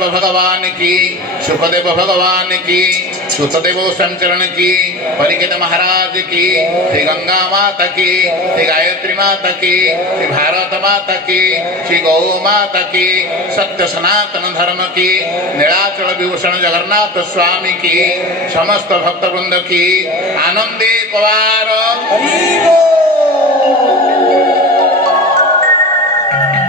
वल्लभ भगवान की, सुखदेव भगवान की, सुतदेव संचरण की, परिकेत महाराज की, श्री गंगा माता की, श्री गायत्री माता की, श्री भारत माता की, श्री गौ माता की, सत्य सनातन धर्म की, नीलाचल विभूषण जगन्नाथ स्वामी की, समस्त भक्त वृंद की आनंदे कुमार